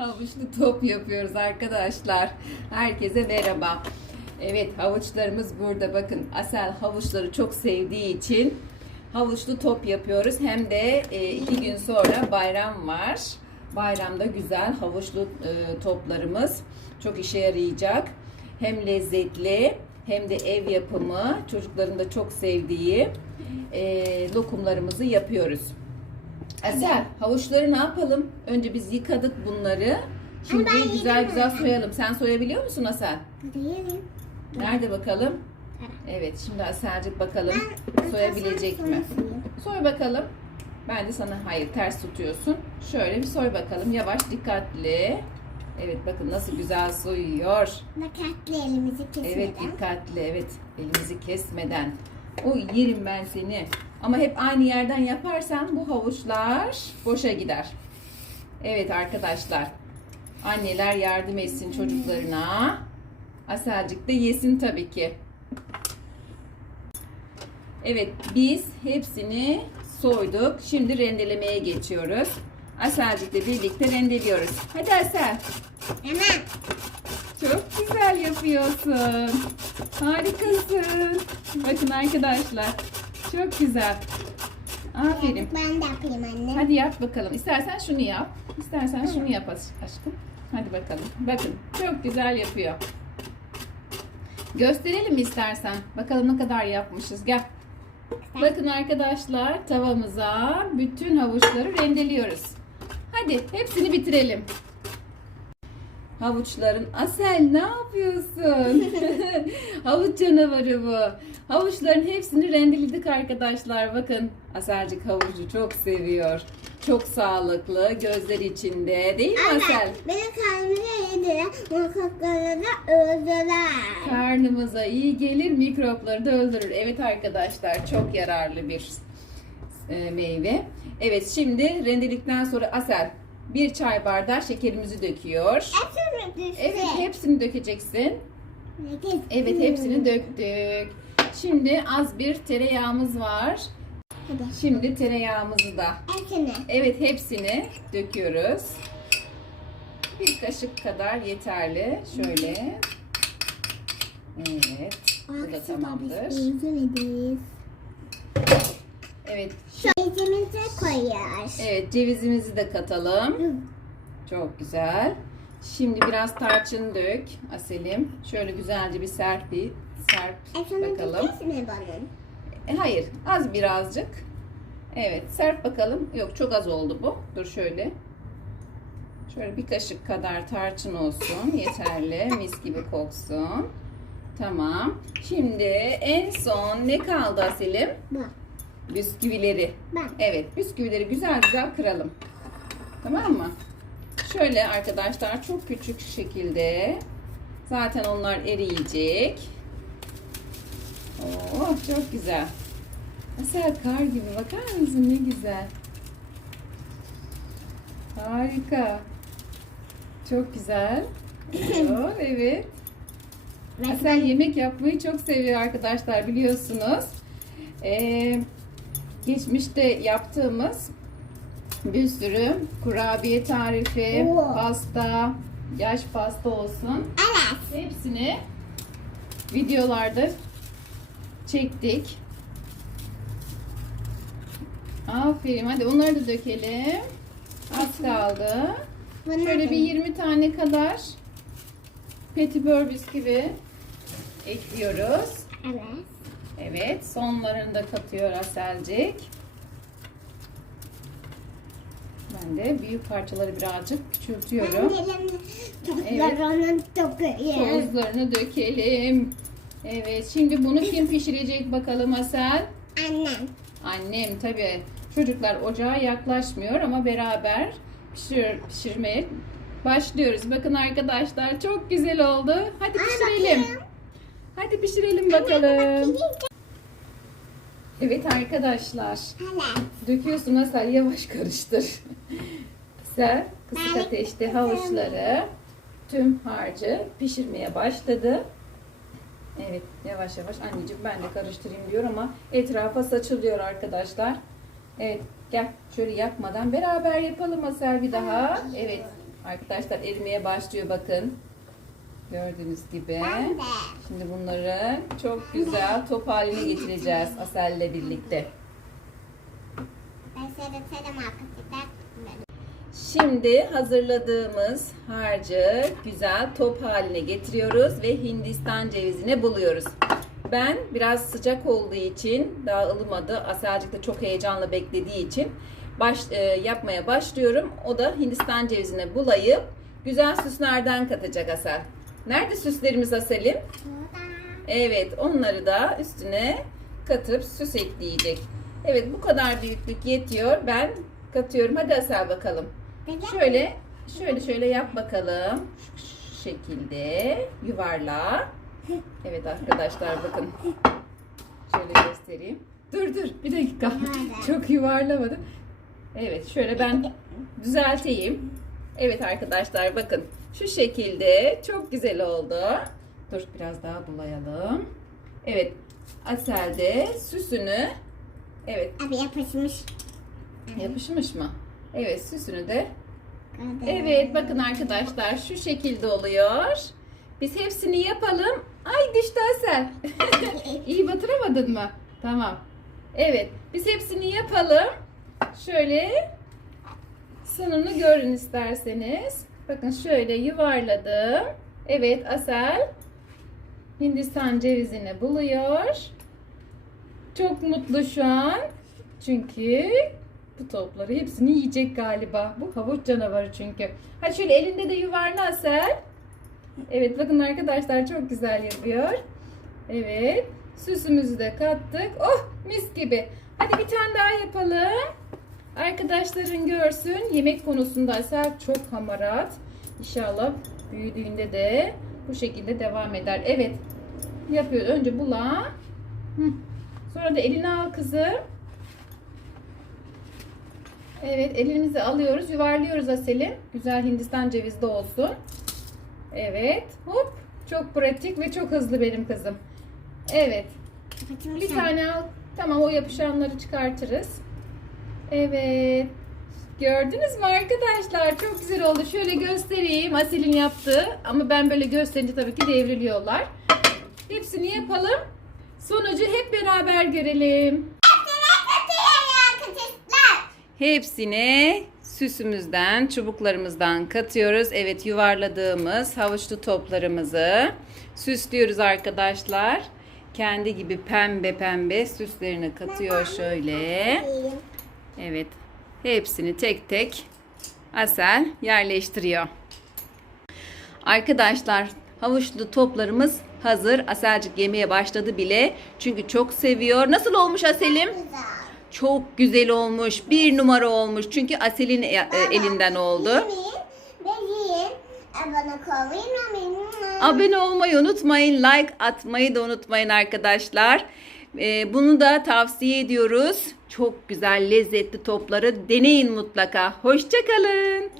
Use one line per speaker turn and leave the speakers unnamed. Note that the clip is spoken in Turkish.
Havuçlu top yapıyoruz arkadaşlar. Herkese merhaba. Evet havuçlarımız burada. Bakın Asel havuçları çok sevdiği için havuçlu top yapıyoruz. Hem de e, iki gün sonra bayram var. Bayramda güzel havuçlu e, toplarımız çok işe yarayacak. Hem lezzetli hem de ev yapımı çocukların da çok sevdiği e, lokumlarımızı yapıyoruz. Asel, havuçları ne yapalım? Önce biz yıkadık bunları. Şimdi
ben
güzel güzel soyalım. Sen soyabiliyor musun Asel?
Değilim.
Nerede bakalım? Evet, şimdi Aselcik bakalım
Ben-
soyabilecek mi? Soy bakalım. Ben de sana hayır ters tutuyorsun. Şöyle bir soy bakalım. Yavaş, dikkatli. Evet bakın nasıl güzel soyuyor.
Makatlı elimizi kesmeden.
Evet dikkatli evet elimizi kesmeden. O yerim ben seni. Ama hep aynı yerden yaparsan bu havuçlar boşa gider. Evet arkadaşlar. Anneler yardım etsin çocuklarına. Aselcik de yesin tabii ki. Evet biz hepsini soyduk. Şimdi rendelemeye geçiyoruz. Aselcik'le birlikte rendeliyoruz. Hadi Asel.
Hemen.
Çok güzel yapıyorsun. Harikasın. Bakın arkadaşlar. Çok güzel. Aferin.
Ben de yapayım anne.
Hadi yap bakalım. İstersen şunu yap. İstersen şunu yap aşkım. Hadi bakalım. Bakın çok güzel yapıyor. Gösterelim istersen? Bakalım ne kadar yapmışız. Gel. Bakın arkadaşlar tavamıza bütün havuçları rendeliyoruz. Hadi hepsini bitirelim. Havuçların Asel ne yapıyorsun? Havuç canavarı bu. Havuçların hepsini rendeledik arkadaşlar. Bakın Aselcik havucu çok seviyor. Çok sağlıklı, gözler içinde. Değil mi Asel?
Benim karnımı yediler. Makatları da öldüler.
Karnımıza iyi gelir, mikropları da öldürür. Evet arkadaşlar, çok yararlı bir e, meyve. Evet, şimdi rendeledikten sonra Asel bir çay bardağı şekerimizi döküyor.
Hepsini.
Evet, hepsini dökeceksin. Evet, hepsini döktük. Şimdi az bir tereyağımız var.
Hadi.
Şimdi tereyağımızı da
Hepsini.
Evet hepsini döküyoruz. Bir kaşık kadar yeterli. Şöyle. Evet. Bu da tamamdır. Evet.
Cevizimizi koyuyoruz.
Evet cevizimizi de katalım. Çok güzel. Şimdi biraz tarçın dök Aselim. Şöyle güzelce bir serp bir serp
Hepsini
bakalım.
kesme bana.
E, hayır az birazcık. Evet serp bakalım. Yok çok az oldu bu. Dur şöyle. Şöyle bir kaşık kadar tarçın olsun. Yeterli. Mis gibi koksun. Tamam. Şimdi en son ne kaldı Aselim?
Bak.
Bisküvileri.
Bak.
Evet bisküvileri güzel güzel kıralım. Tamam mı? Şöyle arkadaşlar çok küçük şekilde. Zaten onlar eriyecek. Oh çok güzel. Asel kar gibi bakar mısın ne güzel. Harika. Çok güzel. Oluyor, evet. Asel yemek yapmayı çok seviyor arkadaşlar biliyorsunuz. Ee, geçmişte yaptığımız bir sürü kurabiye tarifi,
Oo.
pasta, yaş pasta olsun.
Evet.
Hepsini videolarda çektik. Aferin. Hadi onları da dökelim. Az kaldı. Şöyle bir
benim.
20 tane kadar petibör bisküvi ekliyoruz.
Evet.
Evet. Sonlarını da katıyor Aselcik. Ben de büyük parçaları birazcık küçültüyorum.
toplarını dokuyorum.
Tozlarını dökelim. Evet. Şimdi bunu kim pişirecek bakalım Asel?
Annem.
Annem tabii. Çocuklar ocağa yaklaşmıyor ama beraber pişir, pişirmeye başlıyoruz. Bakın arkadaşlar çok güzel oldu. Hadi pişirelim. Hadi pişirelim bakalım. Evet arkadaşlar.
Evet.
Döküyorsun Asel yavaş karıştır. Sen kısık ateşte havuçları tüm harcı pişirmeye başladı. Evet yavaş yavaş anneciğim ben de karıştırayım diyor ama etrafa saçılıyor arkadaşlar. Evet gel şöyle yakmadan beraber yapalım Asel bir daha. Evet Arkadaşlar erimeye başlıyor bakın. Gördüğünüz gibi. Şimdi bunları çok güzel top haline getireceğiz Asel'le birlikte. Şimdi hazırladığımız harcı güzel top haline getiriyoruz ve Hindistan cevizine buluyoruz. Ben biraz sıcak olduğu için daha ılımadı. Aselcik de çok heyecanla beklediği için baş, e, yapmaya başlıyorum. O da Hindistan cevizine bulayıp güzel süslerden katacak Asel. Nerede süslerimiz Asel'im? Evet, onları da üstüne katıp süs ekleyecek. Evet, bu kadar büyüklük yetiyor. Ben katıyorum. Hadi Asel bakalım. Şöyle, şöyle şöyle yap bakalım. Şu şekilde yuvarla. Evet arkadaşlar bakın. Şöyle göstereyim. Dur dur bir dakika. Çok yuvarlamadım. Evet şöyle ben düzelteyim. Evet arkadaşlar bakın. Şu şekilde çok güzel oldu. Dur biraz daha bulayalım. Evet. Asel de süsünü Evet
Abi yapışmış.
yapışmış mı? Evet süsünü de. Evet bakın arkadaşlar şu şekilde oluyor. Biz hepsini yapalım. Ay düştü Asel. İyi batıramadın mı? Tamam. Evet biz hepsini yapalım. Şöyle sonunu görün isterseniz. Bakın şöyle yuvarladım. Evet Asel Hindistan cevizini buluyor. Çok mutlu şu an. Çünkü bu topları hepsini yiyecek galiba. Bu havuç canavarı çünkü. Hadi şöyle elinde de yuvarla Asel. Evet bakın arkadaşlar çok güzel yapıyor. Evet. Süsümüzü de kattık. Oh mis gibi. Hadi bir tane daha yapalım. Arkadaşların görsün. Yemek konusunda Asel çok hamarat. İnşallah büyüdüğünde de bu şekilde devam eder. Evet. Yapıyor. Önce bula. Sonra da eline al kızım. Evet elimizi alıyoruz. Yuvarlıyoruz Asel'im. Güzel Hindistan cevizli olsun. Evet. Hop. Çok pratik ve çok hızlı benim kızım. Evet. Bir tane al. Tamam o yapışanları çıkartırız. Evet. Gördünüz mü arkadaşlar? Çok güzel oldu. Şöyle göstereyim. Asel'in yaptığı. Ama ben böyle gösterince tabii ki devriliyorlar. Hepsini yapalım. Sonucu hep beraber görelim. Hepsine süsümüzden, çubuklarımızdan katıyoruz. Evet yuvarladığımız havuçlu toplarımızı süslüyoruz arkadaşlar. Kendi gibi pembe pembe süslerini katıyor şöyle. Evet. Hepsini tek tek Asel yerleştiriyor. Arkadaşlar havuçlu toplarımız hazır. Aselcik yemeye başladı bile. Çünkü çok seviyor. Nasıl olmuş Asel'im?
Güzel.
Çok güzel olmuş. Bir numara olmuş. Çünkü Asel'in e- e, elinden oldu.
Yemeyin. Abone olmayı unutmayın.
Abone olmayı unutmayın. Like atmayı da unutmayın arkadaşlar. Ee, bunu da tavsiye ediyoruz. Çok güzel lezzetli topları deneyin mutlaka. Hoşçakalın.